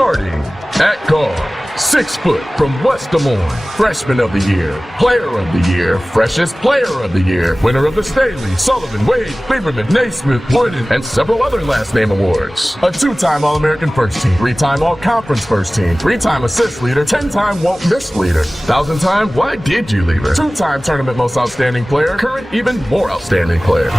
Starting at guard, 6 foot from West Des Moines, Freshman of the Year, Player of the Year, Freshest Player of the Year, winner of the Staley, Sullivan, Wade, Lieberman, Naismith, Boyden, and several other last name awards. A 2-time All-American First Team, 3-time All-Conference First Team, 3-time assist leader, 10-time won't miss leader, 1,000-time why did you leave her, 2-time tournament most outstanding player, current even more outstanding player.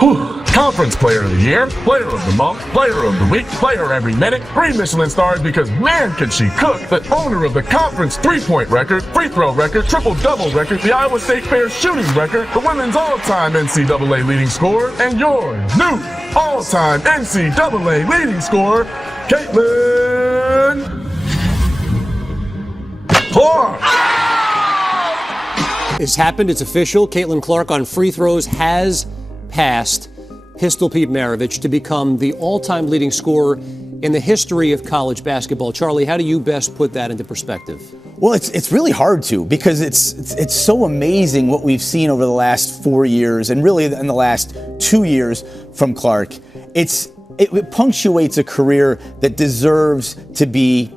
Whew. Conference Player of the Year, Player of the Month, Player of the Week, Player every minute, 3 Michelin stars because man can she cook, the owner of the conference 3-point record, free throw record, triple-double record, the Iowa State Fair shooting record, the women's all-time NCAA leading scorer, and your new all-time NCAA leading scorer, Caitlin Clark. It's happened. It's official. Caitlin Clark on free throws has passed Pistol Pete Maravich to become the all-time leading scorer in the history of college basketball. Charlie, how do you best put that into perspective? Well, it's really hard to, because it's so amazing what we've seen over the last 4 years and really in the last 2 years from Clark. It punctuates a career that deserves to be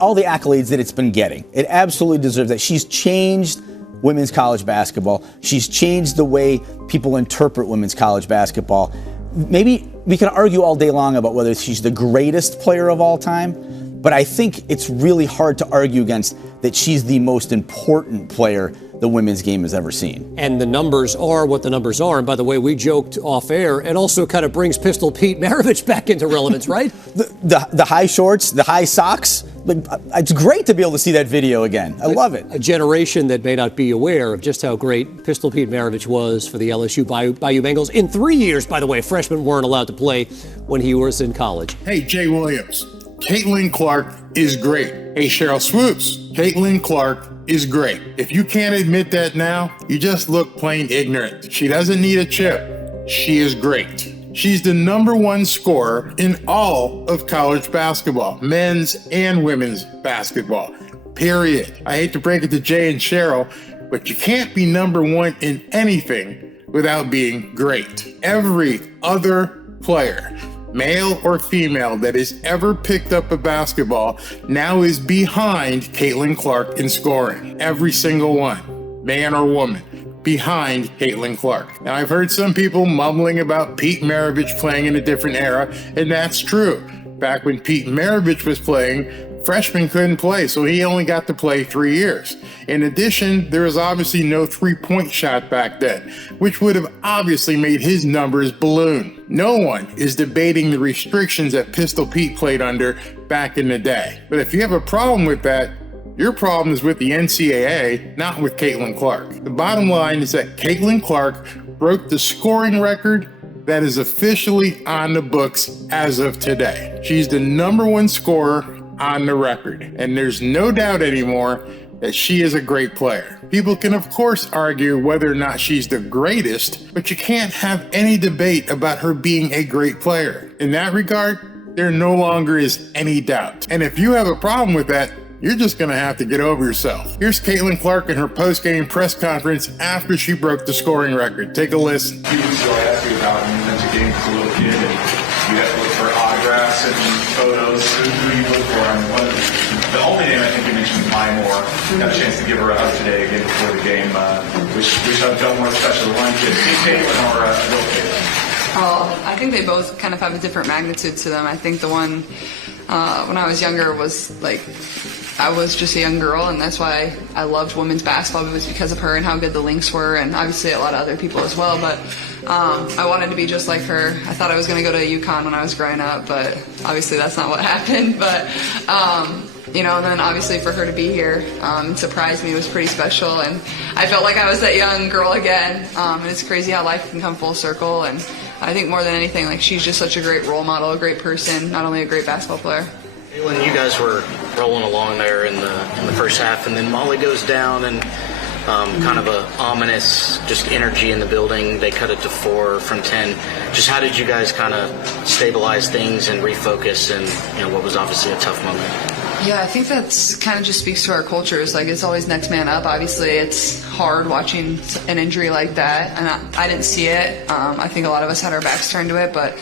all the accolades that it's been getting. It absolutely deserves that. She's changed women's college basketball. She's changed the way people interpret women's college basketball. Maybe we can argue all day long about whether she's the greatest player of all time, but I think it's really hard to argue against that she's the most important player the women's game has ever seen. And the numbers are what the numbers are. And by the way, we joked off air, it also kind of brings Pistol Pete Maravich back into relevance, right? the high shorts, the high socks. It's great to be able to see that video again. I love it. A generation that may not be aware of just how great Pistol Pete Maravich was for the LSU Bayou Bengals. In 3 years, by the way, freshmen weren't allowed to play when he was in college. Hey, Jay Williams. Caitlin Clark is great. Hey, Cheryl Swoops. Caitlin Clark is great. If you can't admit that now, you just look plain ignorant. She doesn't need a chip. She is great. She's the #1 scorer in all of college basketball, men's and women's basketball, period. I hate to break it to Jay and Cheryl, but you can't be #1 in anything without being great. Every other player, male or female, that has ever picked up a basketball now is behind Caitlin Clark in scoring. Every single one, man or woman, behind Caitlin Clark. Now, I've heard some people mumbling about Pete Maravich playing in a different era, and that's true. Back when Pete Maravich was playing, freshmen couldn't play, so he only got to play 3 years. In addition, there was obviously no three-point shot back then, which would have obviously made his numbers balloon. No one is debating the restrictions that Pistol Pete played under back in the day. But if you have a problem with that, your problem is with the NCAA, not with Caitlin Clark. The bottom line is that Caitlin Clark broke the scoring record that is officially on the books as of today. She's the #1 scorer on the record, and there's no doubt anymore that she is a great player. People can of course argue whether or not she's the greatest, but you can't have any debate about her being a great player. In that regard, there no longer is any doubt. And if you have a problem with that, you're just gonna have to get over yourself. Here's Caitlin Clark in her post-game press conference after she broke the scoring record. Take a listen. He was so happy about when you went to games as a little kid, and you had to look for autographs and photos. Who you look for? The only name I think you mentioned was Maya Moore. Got a chance to give her a hug today again before the game. Wish I'd done more special one kid. Caitlin or Will Caitlin? I think they both kind of have a different magnitude to them. I think the one when I was younger was like, I was just a young girl, and that's why I loved women's basketball. It was because of her and how good the Lynx were, and obviously a lot of other people as well. But I wanted to be just like her. I thought I was going to go to UConn when I was growing up, but obviously that's not what happened. But you know, and then obviously for her to be here and surprise me was pretty special, and I felt like I was that young girl again. And it's crazy how life can come full circle, and I think more than anything, like, she's just such a great role model, a great person, not only a great basketball player. Caitlin, you guys were rolling along there in the first half, and then Molly goes down, and kind of a ominous just energy in the building. They cut it to 4 from 10. Just how did you guys kind of stabilize things and refocus in, you know, what was obviously a tough moment? Yeah, I think that's kind of just speaks to our culture. It's like, it's always next man up. Obviously, it's hard watching an injury like that, and I didn't see it. I think a lot of us had our backs turned to it, but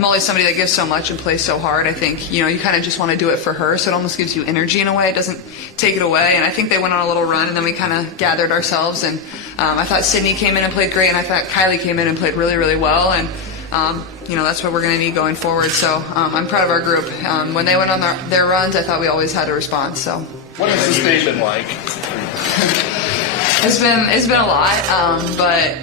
Molly's somebody that gives so much and plays so hard. I think, you kind of just want to do it for her, so it almost gives you energy in a way. It doesn't take it away. And I think they went on a little run, and then we kind of gathered ourselves. And I thought Sydney came in and played great, and I thought Kylie came in and played really, really well. And that's what we're going to need going forward. So I'm proud of our group. When they went on their runs, I thought we always had a response. So what has this day been like? It's been a lot, but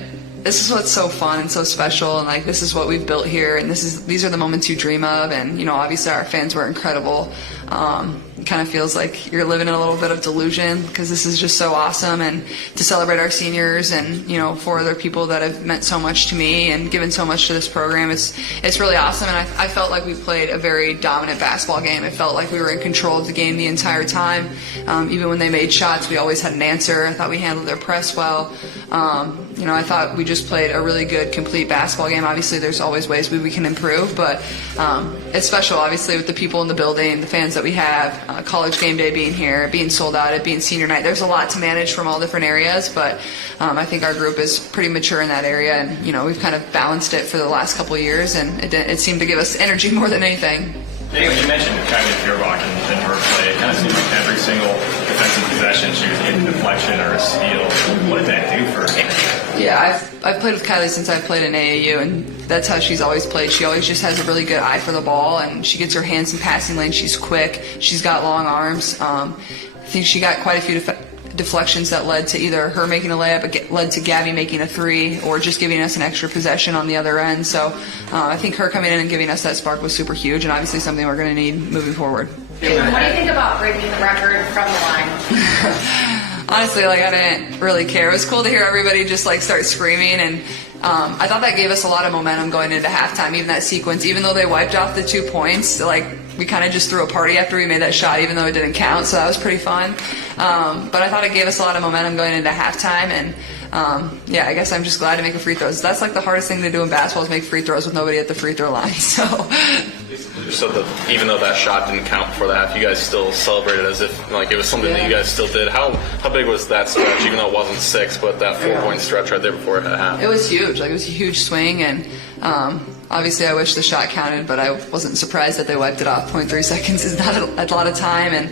this is what's so fun and so special, and this is what we've built here, and these are the moments you dream of. And obviously our fans were incredible. It kind of feels like you're living in a little bit of delusion, because this is just so awesome, and to celebrate our seniors and 4 other people that have meant so much to me and given so much to this program. It's really awesome, and I felt like we played a very dominant basketball game. It felt like we were in control of the game the entire time. Even when they made shots, we always had an answer. I thought we handled their press well. I thought we just played a really good, complete basketball game. Obviously, there's always ways we can improve, but it's special, obviously, with the people in the building, the fans that we have, college game day being here, being sold out, it being senior night. There's a lot to manage from all different areas, but I think our group is pretty mature in that area, and we've kind of balanced it for the last couple of years, and it seemed to give us energy more than anything. Hey, you mentioned Kylie Feuerbach and her play. It kind of seemed like every single defensive possession she was getting a deflection or a steal. What did that do for her? Yeah, I've played with Kylie since I've played in AAU, and that's how she's always played. She always just has a really good eye for the ball, and she gets her hands in passing lane. She's quick. She's got long arms. I think she got quite a few deflections that led to either her making a layup, led to Gabby making a 3, or just giving us an extra possession on the other end. So I think her coming in and giving us that spark was super huge, and obviously something we're going to need moving forward. What do you think about breaking the record from the line? Honestly, I didn't really care. It was cool to hear everybody just start screaming, and I thought that gave us a lot of momentum going into halftime. Even that sequence, even though they wiped off the 2 points, we kind of just threw a party after we made that shot, even though it didn't count. So that was pretty fun. But I thought it gave us a lot of momentum going into halftime, and I guess I'm just glad to make a free throws. That's the hardest thing to do in basketball, is make free throws with nobody at the free throw line. So even though that shot didn't count for the half, you guys still celebrated as if it was something that you guys still did. How big was that stretch, even though it wasn't 6, but that 4-point stretch right there before it had happened? It was huge. It was a huge swing, and obviously I wish the shot counted, but I wasn't surprised that they wiped it off. 0.3 seconds is not a lot of time, and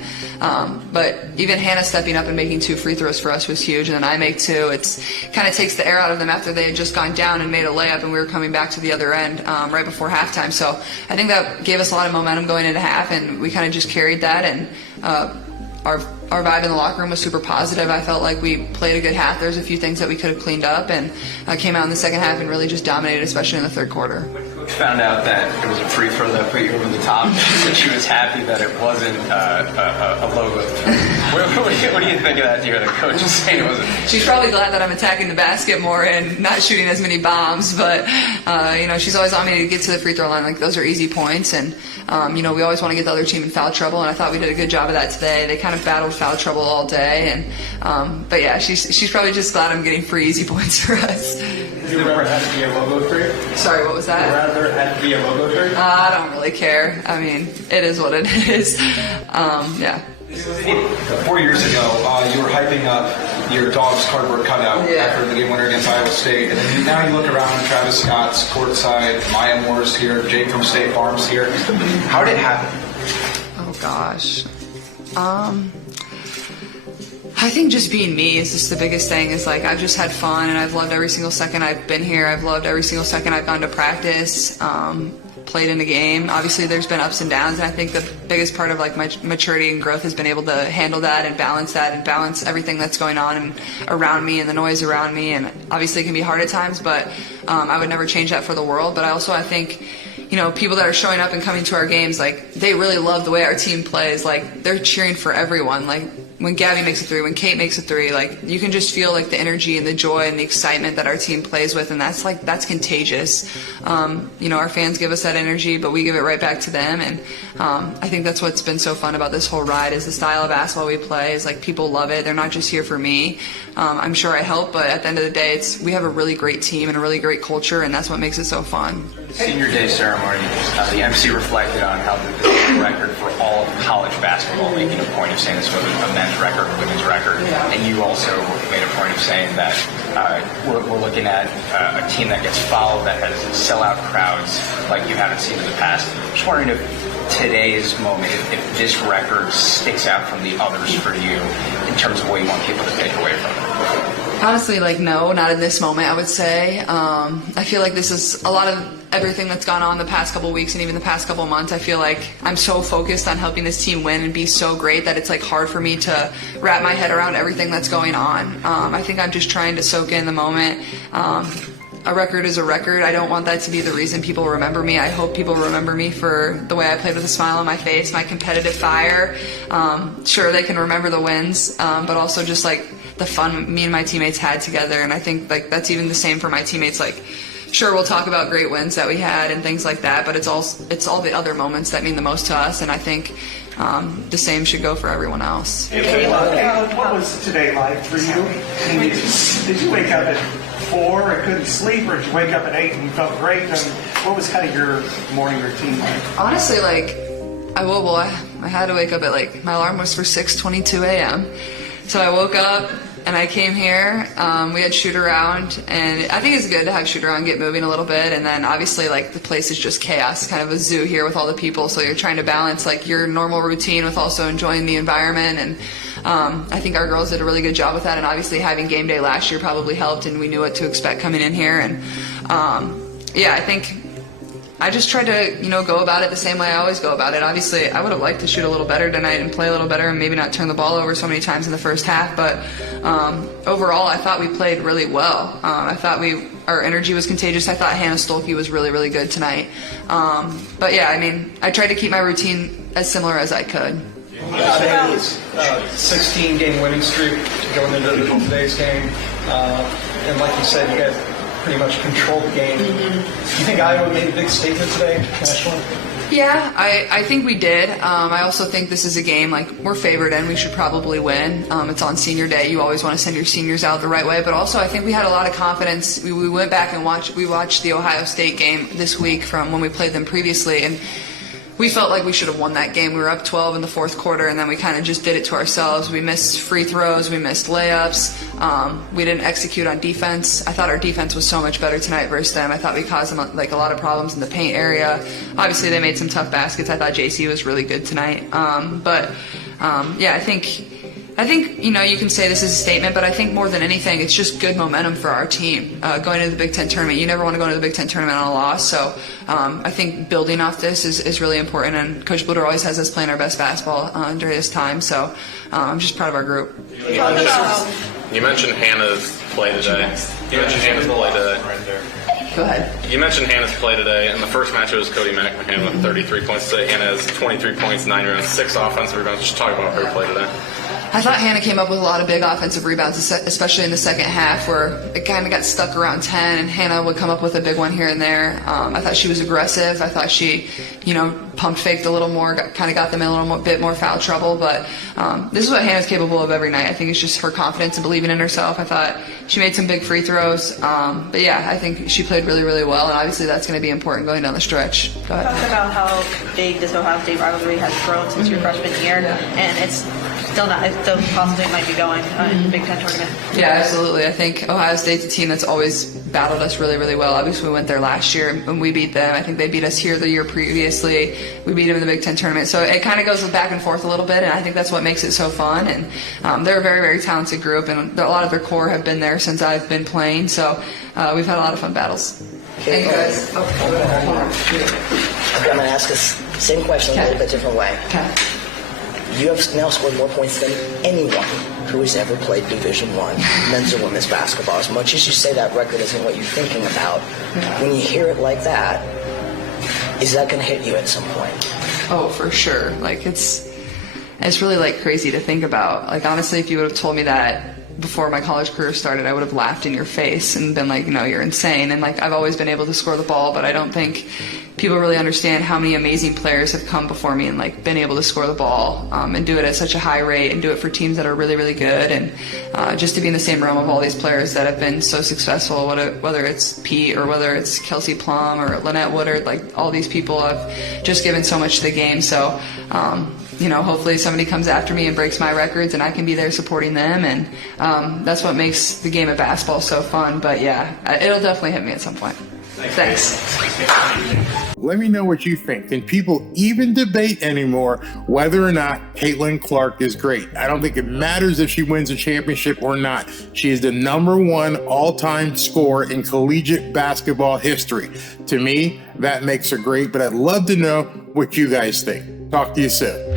but even Hannah stepping up and making 2 free throws for us was huge, and then I make 2. It kind of takes the air out of them after they had just gone down and made a layup, and we were coming back to the other end right before halftime. So I think that gave us a lot of momentum going into half, and we kind of just carried that, and our vibe in the locker room was super positive. I felt like we played a good half. There's a few things that we could have cleaned up, and came out in the second half and really just dominated, especially in the third quarter. Found out that it was a free throw that put you over the top. She said she was happy that it wasn't a logo. What do you think of that? You're the coach is saying it wasn't. She's probably glad that I'm attacking the basket more and not shooting as many bombs, but she's always on me to get to the free throw line. Those are easy points, and we always want to get the other team in foul trouble, and I thought we did a good job of that today. They kind of battled foul trouble all day, and but yeah, she's probably just glad I'm getting free easy points for us. Has there ever had to be a logo trade? Sorry, what was that? Rather had to be a logo trade? I don't really care. I mean, it is what it is. Yeah. 4 years ago, you were hyping up your dog's cardboard cutout after the game winner against Iowa State, and then now you look around, Travis Scott's courtside, Maya Moore's here, Jake from State Farm's here. How did it happen? Oh gosh. I think just being me is just the biggest thing. Is I've just had fun, and I've loved every single second I've been here. I've loved every single second I've gone to practice, played in the game. Obviously there's been ups and downs, and I think the biggest part of my maturity and growth has been able to handle that and balance everything that's going on and around me and the noise around me. And obviously it can be hard at times, but I would never change that for the world. But I think people that are showing up and coming to our games, they really love the way our team plays. They're cheering for everyone. When Gabby makes a 3, when Kate makes a 3, you can just feel the energy and the joy and the excitement that our team plays with, and that's contagious. Our fans give us that energy, but we give it right back to them, and I think that's what's been so fun about this whole ride is the style of basketball we play. Is people love it. They're not just here for me. I'm sure I help, but at the end of the day, we have a really great team and a really great culture, and that's what makes it so fun. Senior Day ceremony, the MC reflected on how the record for all of college college basketball, making a point of saying this was a men's record, a women's record, and you also made a point of saying that we're looking at a team that gets followed, that has sellout crowds like you haven't seen in the past. Just wondering if today's moment, if this record sticks out from the others for you in terms of what you want people to take away from it. Honestly, no, not in this moment, I would say. I feel like this is a lot of everything that's gone on the past couple weeks and even the past couple months. I feel like I'm so focused on helping this team win and be so great that it's hard for me to wrap my head around everything that's going on. I think I'm just trying to soak in the moment. A record is a record. I don't want that to be the reason people remember me. I hope people remember me for the way I played with a smile on my face, my competitive fire. Sure, they can remember the wins, but also just the fun me and my teammates had together. And I think that's even the same for my teammates. Sure, we'll talk about great wins that we had and things like that, but it's all the other moments that mean the most to us. And I think the same should go for everyone else. Hey, what was today like for you? I mean, did you wake up at 4 and couldn't sleep, or did you wake up at 8 and you felt great? And what was kind of your morning routine like? Honestly, I had to wake up at my alarm was for 6:22 a.m. So I woke up and I came here. We had shoot around, and I think it's good to have shoot around, get moving a little bit. And then obviously the place is just chaos, kind of a zoo here with all the people. So you're trying to balance your normal routine with also enjoying the environment. And I think our girls did a really good job with that. And obviously having game day last year probably helped, and we knew what to expect coming in here. And I think I just tried to, go about it the same way I always go about it. Obviously, I would have liked to shoot a little better tonight and play a little better and maybe not turn the ball over so many times in the first half. But overall, I thought we played really well. I thought our energy was contagious. I thought Hannah Stolke was really, really good tonight. But I tried to keep my routine as similar as I could. I think it's 16-game winning streak going into today's game. And like you said, you guys pretty much controlled the game. Do you think Iowa made a big statement today, nationally? Yeah, I think we did. I also think this is a game, we're favored and we should probably win. It's on senior day. You always want to send your seniors out the right way. But also I think we had a lot of confidence. We went back and watched the Ohio State game this week from when we played them previously. And we felt like we should have won that game. We were up 12 in the fourth quarter, and then we kind of just did it to ourselves. We missed free throws. We missed layups. We didn't execute on defense. I thought our defense was so much better tonight versus them. I thought we caused them a lot of problems in the paint area. Obviously, they made some tough baskets. I thought JC was really good tonight. I think you can say this is a statement, but I think more than anything, it's just good momentum for our team going into the Big Ten tournament. You never want to go into the Big Ten tournament on a loss, so I think building off this is really important. And Coach Bluder always has us playing our best basketball during this time, so I'm just proud of our group. You mentioned Hannah's play today. Go ahead. You mentioned Hannah's play today. In the first match, it was Cody McMahon with 33 points today. Hannah has 23 points, 9 rebounds, 6 offensive rebounds. Just talk about her play today. I thought Hannah came up with a lot of big offensive rebounds, especially in the second half, where it kind of got stuck around 10, and Hannah would come up with a big one here and there. I thought she was aggressive. I thought she, pump faked a little more, got them in a little bit more foul trouble. But this is what Hannah's capable of every night. I think it's just her confidence and believing in herself. I thought she made some big free throws. I think she played really, really well, and obviously that's going to be important going down the stretch. Go ahead. Talk about how big this Ohio State rivalry has grown since your freshman year, and it's still possibly might be going in the Big Ten tournament. Yeah, absolutely. I think Ohio State's a team that's always battled us really, really well. Obviously, we went there last year and we beat them. I think they beat us here the year previously. We beat them in the Big Ten tournament. So it kind of goes back and forth a little bit, and I think that's what makes it so fun. And they're a very, very talented group, and a lot of their core have been there since I've been playing. So we've had a lot of fun battles. Thank you guys. I'm going to ask the same question a little bit different way. Okay. You have now scored more points than anyone who has ever played Division I men's or women's basketball. As much as you say that record isn't what you're thinking about, when you hear it like that, is that going to hit you at some point? Oh, for sure. It's really crazy to think about. Honestly, if you would have told me that before my college career started, I would have laughed in your face and been you're insane. And I've always been able to score the ball, but I don't think people really understand how many amazing players have come before me and like been able to score the ball and do it at such a high rate and do it for teams that are really, really good. And just to be in the same realm of all these players that have been so successful, whether it's Pete or whether it's Kelsey Plum or Lynette Woodard, like all these people have just given so much to the game. So, hopefully somebody comes after me and breaks my records and I can be there supporting them. And that's what makes the game of basketball so fun. But yeah, it'll definitely hit me at some point. Thanks. Let me know what you think. Can people even debate anymore whether or not Caitlin Clark is great? I don't think it matters if she wins a championship or not. She is the #1 all-time scorer in collegiate basketball history. To me, that makes her great, but I'd love to know what you guys think. Talk to you soon.